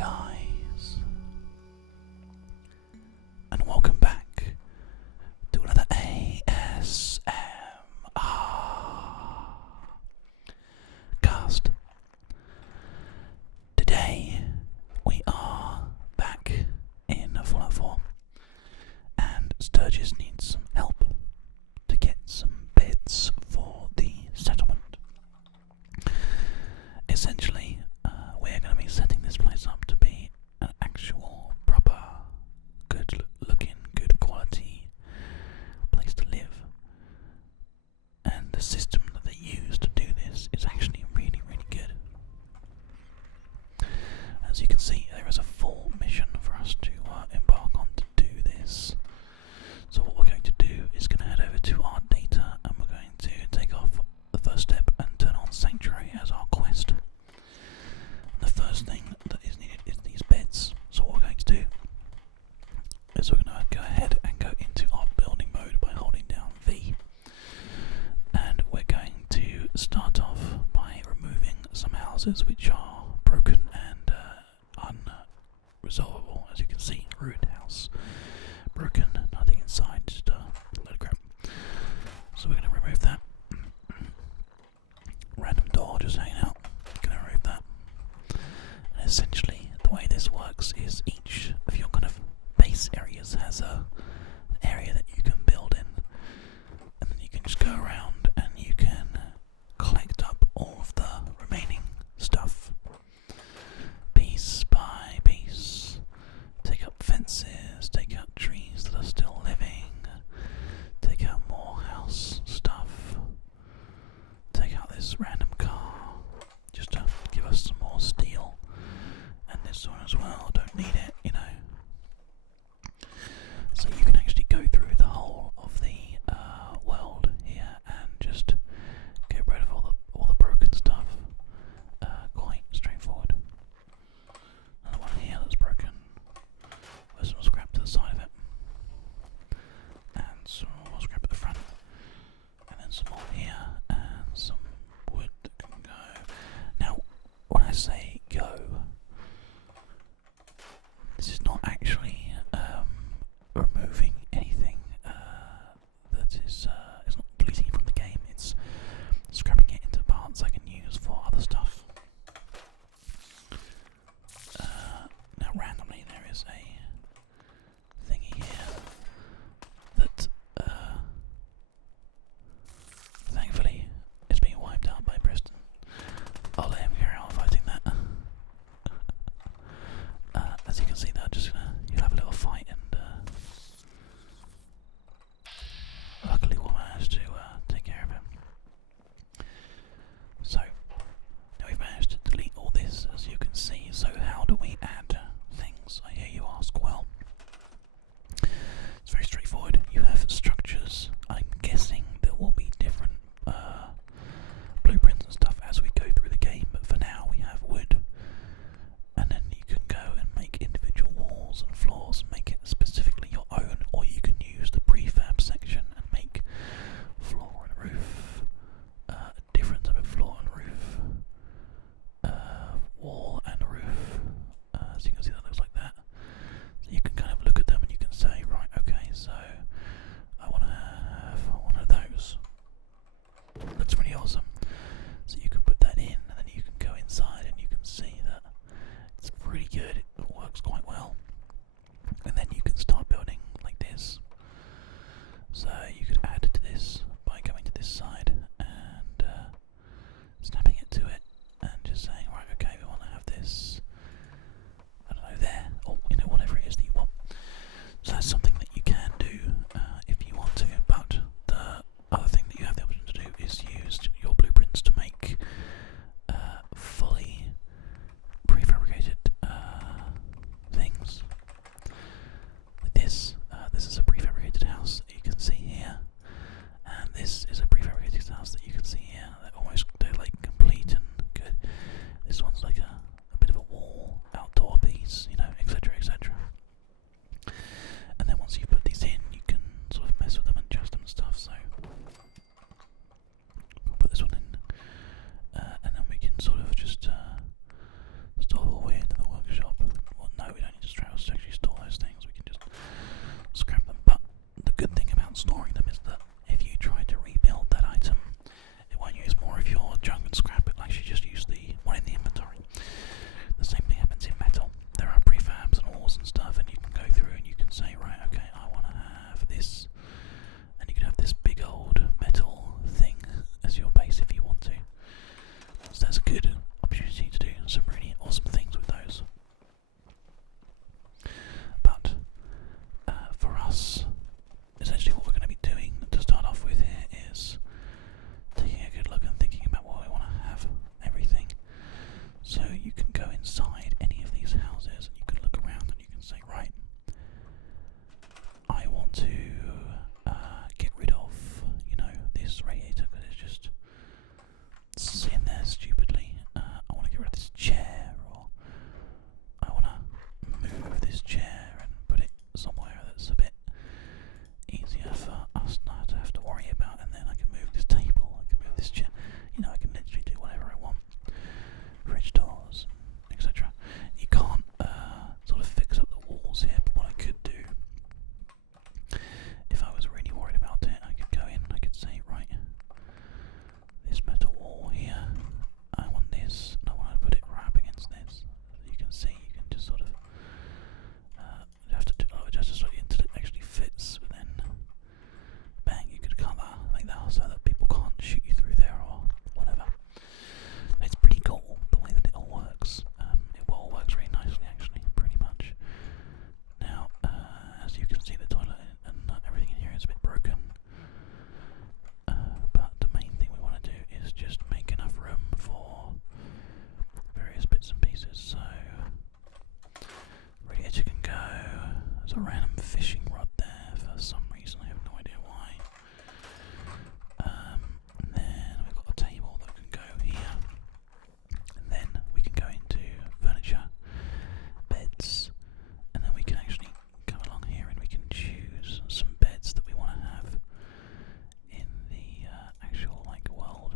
guys, and welcome back to another ASMR cast. Today we are back in Fallout 4, and Sturges needs some help to get some beds for the settlement. Essentially, we're going to be setting this place up to be an actual, proper, good looking, good quality place to live. And the system that they use to do this is actually really, really good. As you can see, there is a full mission for us to embark on to do this. So what we're going to do is going to head over to our data, and we're going to take off the first step and turn on Sanctuary as our quest. The first thing that is needed is these beds. So what we're going to do is we're going to go ahead and go into our building mode by holding down V. And we're going to start off by removing some houses which are broken and unresolvable. As you can see, ruined house. Broken, nothing inside, just a load of crap. So we're going to remove that. Random door just hanging out. Going to remove that. And essentially, the way this works is each of your kind of base areas has an area that you can build in, and then you can just go around and you can collect up all of the remaining stuff, piece by piece. Take up fences, take out trees that are still living, take out more house stuff, take out this random car, just to give us some more steel, and this one as well, don't need it, you know. So say, right, okay, I want to have this, and you can have this big old metal thing as your base if you want to. So that's a good opportunity to do some really awesome things with those. But for us, essentially what we're going to be doing to start off with here is taking a good look and thinking about what we want to have, everything. So you can go inside any of these houses and you can look around and you can say, right, I want to get rid of, this radiator because it's just sitting there stupidly. I want to get rid of this chair, or I want to move this chair and put it somewhere that's a bit easier for us not to have to worry about, and then I can move this table, I can move this chair, I can literally do whatever I want. Fridge doors, etc. You can't sort of fix up the walls here, but what I could do, if I was really worried about it, I could go in, I could say, right, this metal wall here, I want this, and I want to put it right up against this. You can see, you can just sort of adjust it slightly until it actually fits, but then bang, you could cut that, make that so that people can't shoot you through there or whatever. It's pretty cool the way that it all works. It all works really nicely, actually, pretty much. Now, as you can see, the toilet and everything in here is a bit broken. But the main thing we want to do is just make enough room for various bits and pieces. So, radiator can go. There's a random fishing rod there for some reason. I have no idea why. And then we've got a table that can go here. And then we can go into furniture, beds, and then we can actually come along here and we can choose some beds that we want to have in the actual world.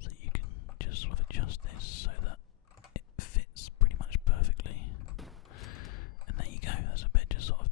So you can just sort of adjust this so that it fits pretty much perfectly. And there you go, there's a bed just sort of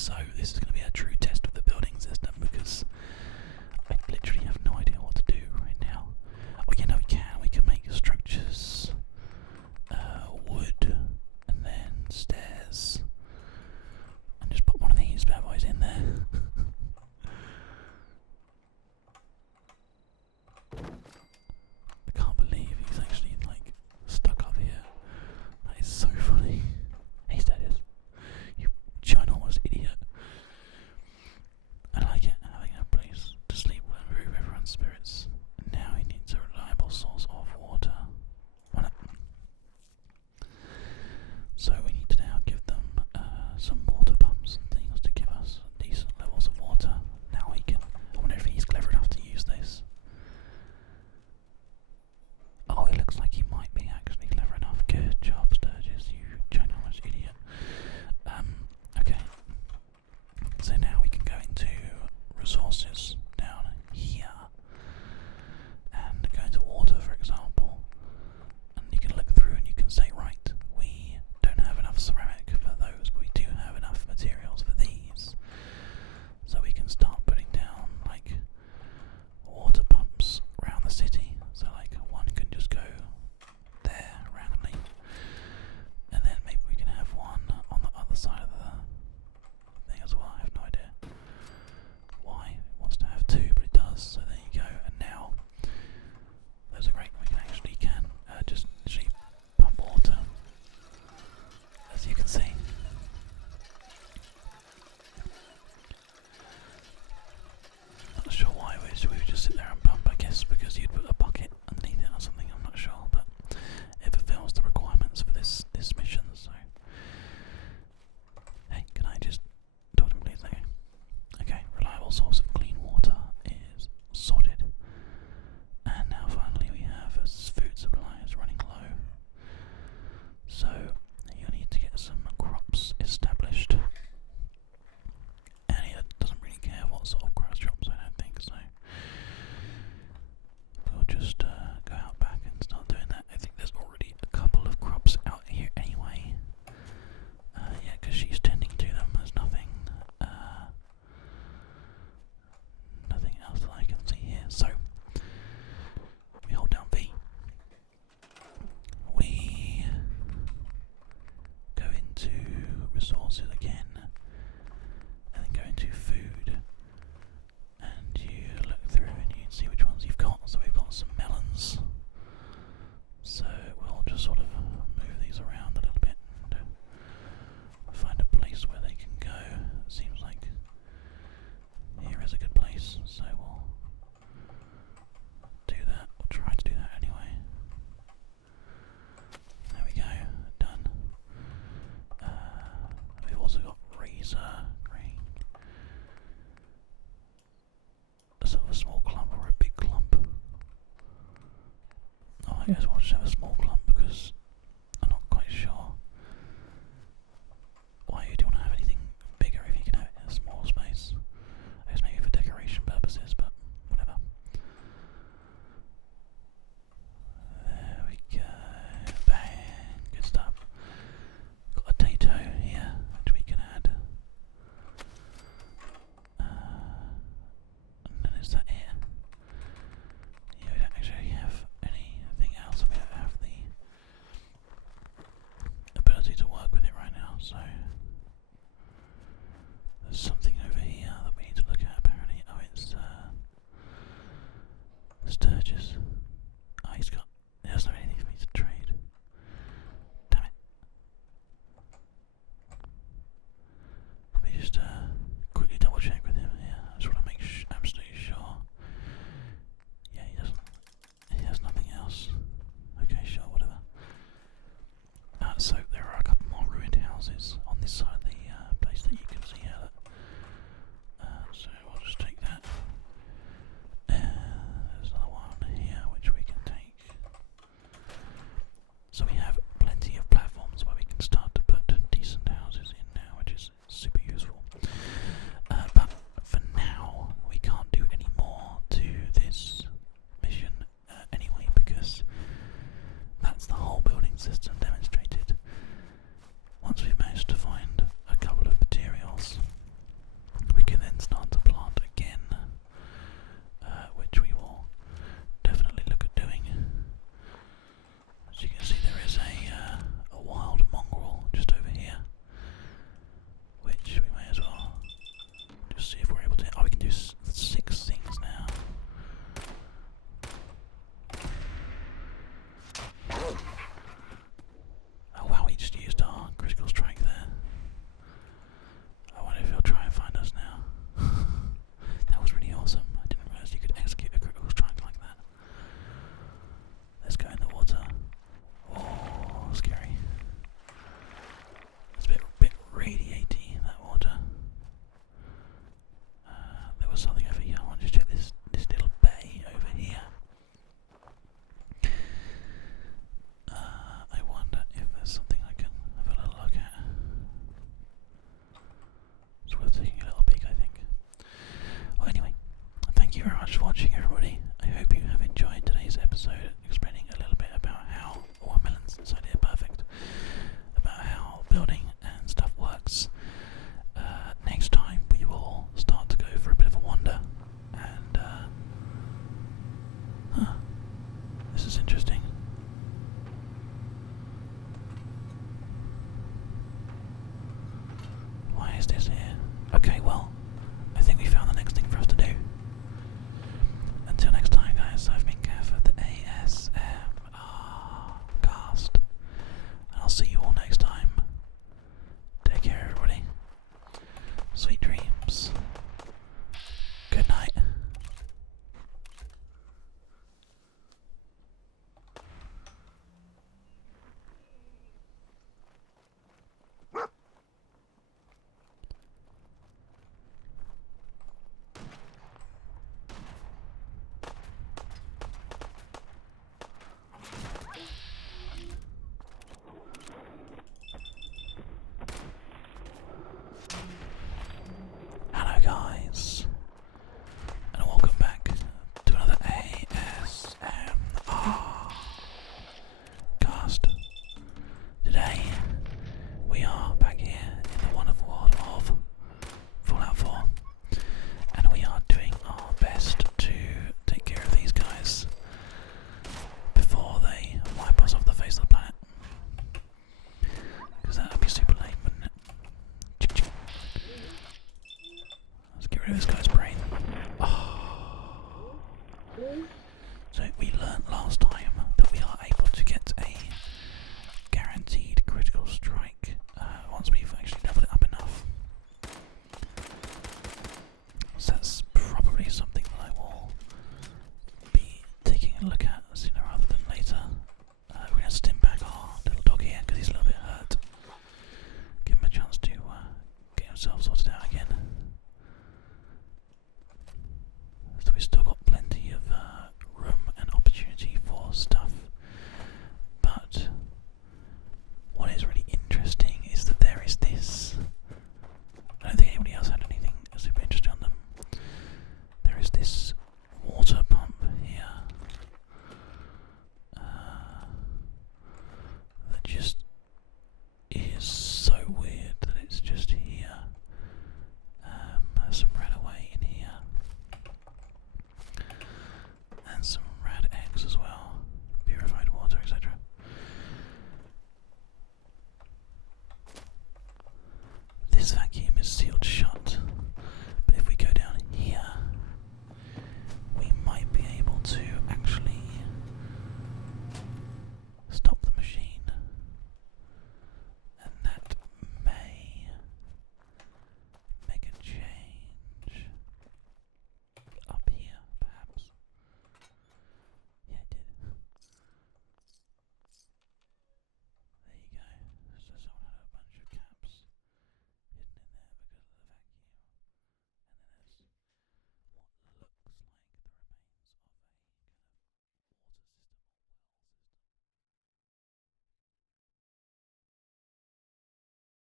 So this is going to be a true test of the building system because I literally have no idea what to do right now. Oh, you know, we can make structures, wood, and then stairs, and just put one of these bad boys in there. I can't believe he's actually like stuck up here. That is so funny. Hey Sturges, you ginormous idiot. I like it, having a place to sleep will improve everyone's spirits. And now he needs a reliable source of water. So we need to now give them some water pumps and things to give us decent levels of water. Now he can. I wonder if he's clever enough to use this. Oh, it looks like he might be actually clever enough. Good job, Sturges, you ginormous idiot. Okay. So now we can go into resources down here and go into water, for example. And you can look through and you can say, right, we don't have enough ceramic for those, but we do have enough materials for these. So we can start putting down like water pumps around the city. So like one can just go there randomly, and then maybe we can have one on the other side of the thing as well. I have no idea why it wants to have two, but it does. So there you go. And now those are great. We can actually just literally pump water, as you can see. Not sure why we would just sit there and pump. I guess because you'd put a bucket underneath it or something. I'm not sure, but it fulfills the requirements for this mission. So, hey, can I just talk to him, please? Okay, reliable source of clean water is sorted, and now finally we have a food supply is running low. So you need to get some crops established. And he doesn't really care what sort of crops, I don't think so. We'll just go out back and start doing that. I think there's already a couple of crops out here anyway. Yeah, because she's tending to them. There's nothing else that I can see here. So we hold down V. We go into resources again, and then go into food, and you look through and you can see which ones you've got. So we've got some melons, so we'll just sort of move these around a little bit and find a place where they can go. It seems like here is a good place, so we'll do that. We'll try to do that anyway. There we go, done. We've also got razor green. A sort of a small clump or a big clump. Oh, I guess we'll just have a